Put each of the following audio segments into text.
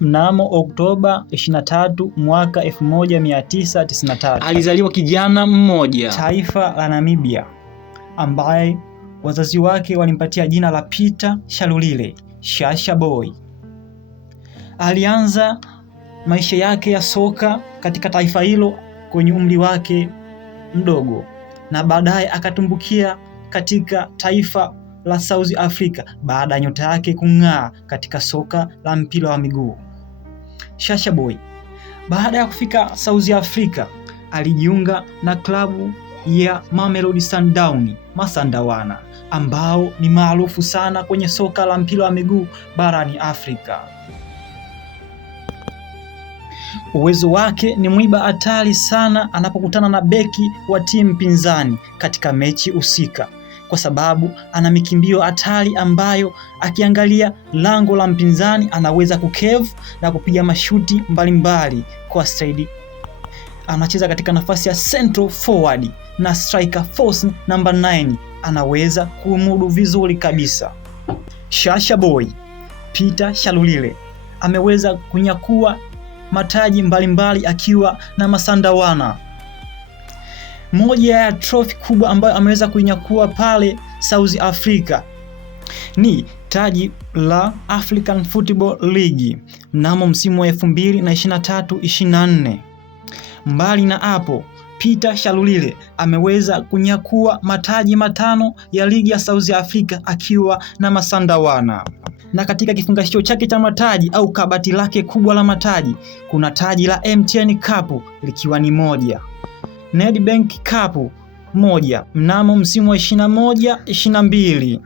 Mnamo Oktoba 23 mwaka 1993 alizaliwa kijana mmoja taifa la Namibia, ambaye wazazi wake walimpatia jina la Peter Shalulile Shasha Boy. Alianza maisha yake ya soka katika taifa hilo kwenye umri wake mdogo, na baadaye akatumbukia katika taifa la South Africa baada ya nyota yake kung'aa katika soka la mpira wa miguu. Shasha Boy baada ya kufika South Africa alijiunga na klabu ya Mamelodi Sundowns Masandawana, ambao ni maarufu sana kwenye soka la mpira wa miguu barani Afrika. Uwezo wake ni mwiba hatari sana anapokutana na beki wa timu pinzani katika mechi husika, kwa sababu ana mikimbio hatari ambayo akiangalia lango la mpinzani anaweza kukevu na kupiga mashuti mbalimbali kwa staili. Anacheza katika nafasi ya central forward na striker force number 9 anaweza kumudu vizuri kabisa. Shasha Boy Peter Shalulile ameweza kunyakua mataji mbalimbali akiwa na Masandawana. Moja ya trophy kubwa ambayo ameweza kuinyakua pale South Africa ni taji la African Football League mnamo msimu wa 2023-24. Mbali na hapo, Peter Shalulile ameweza kunyakua mataji 5 ya ligi ya South Africa akiwa na Masandawana. Na katika kifungashio chake cha mataji au kabati lake kubwa la mataji kuna taji la MTN Cup likiwa ni 1, Nedbank Cup 1 mnamo msimu wa 21-22.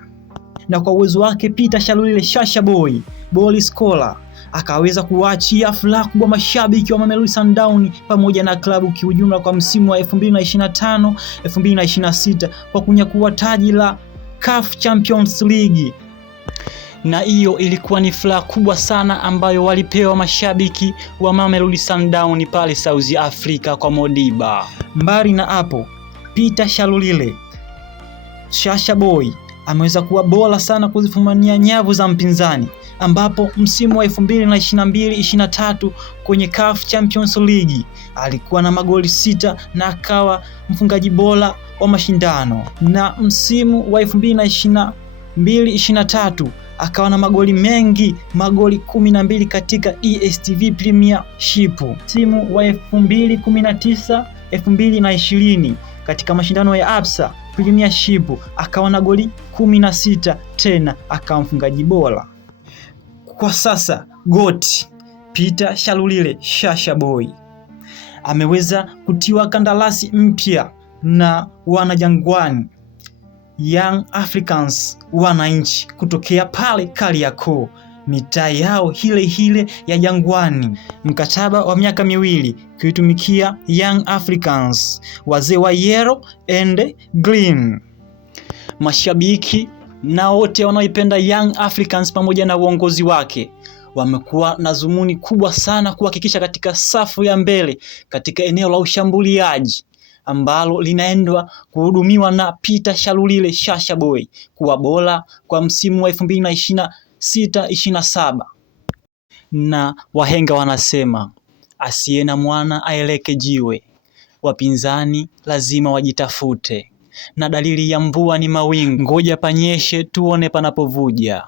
Na kwa uwezo wake Peter Shalulile Shasha Boy ball scorer akaweza kuwaachia furaha kubwa mashabiki wa Mamelodi Sundowns pamoja na klabu kiujumla kwa msimu wa 2025-2026 kwa kunyakua taji la CAF Champions League. Na hiyo ilikuwa ni furaha kubwa sana ambayo walipewa mashabiki wa Mamelodi Sundowns pale South Africa kwa Modiba. Mbali na hapo, Peter Shalulile Shasha Boy ameweza kuwa bora sana kuzifumania nyavu za mpinzani, ambapo msimu wa 2022-23 kwenye CAF Champions League alikuwa na magoli 6 na akawa mfungaji bora wa mashindano, na msimu wa 2022-23 akawa na magoli mengi, magoli 12 katika ESTV Premiership. Msimu wa 2019-2020 katika mashindano ya Absa Premiership akawa na goli 16, tena akawa mfungaji bora. Kwa sasa GOAT Peter Shalulile Shasha Boy ameweza kutiwa kandarasi mpya na Wanajangwani Young Africans wananchi kutokea pale Kariakoo, mitaa yao hile ya Jangwani. Mkataba wa miaka 2 kuitumikia Young Africans, wazee wa yellow and green. Mashabiki na wote wanaoipenda Young Africans pamoja na uongozi wake wamekuwa na dhumuni kubwa sana kuhakikisha katika safu ya mbele katika eneo la ushambuliaji ambalo linaendwa kuhudumiwa na Peter Shalulile Shasha Boy kuwa bora kwa msimu wa 2026-27. Na wahenga wanasema asiye na mwana aeleke jiwe, wapinzani lazima wajitafute, na dalili ya mvua ni mawingu, ngoja panyeshe tuone panapovuja.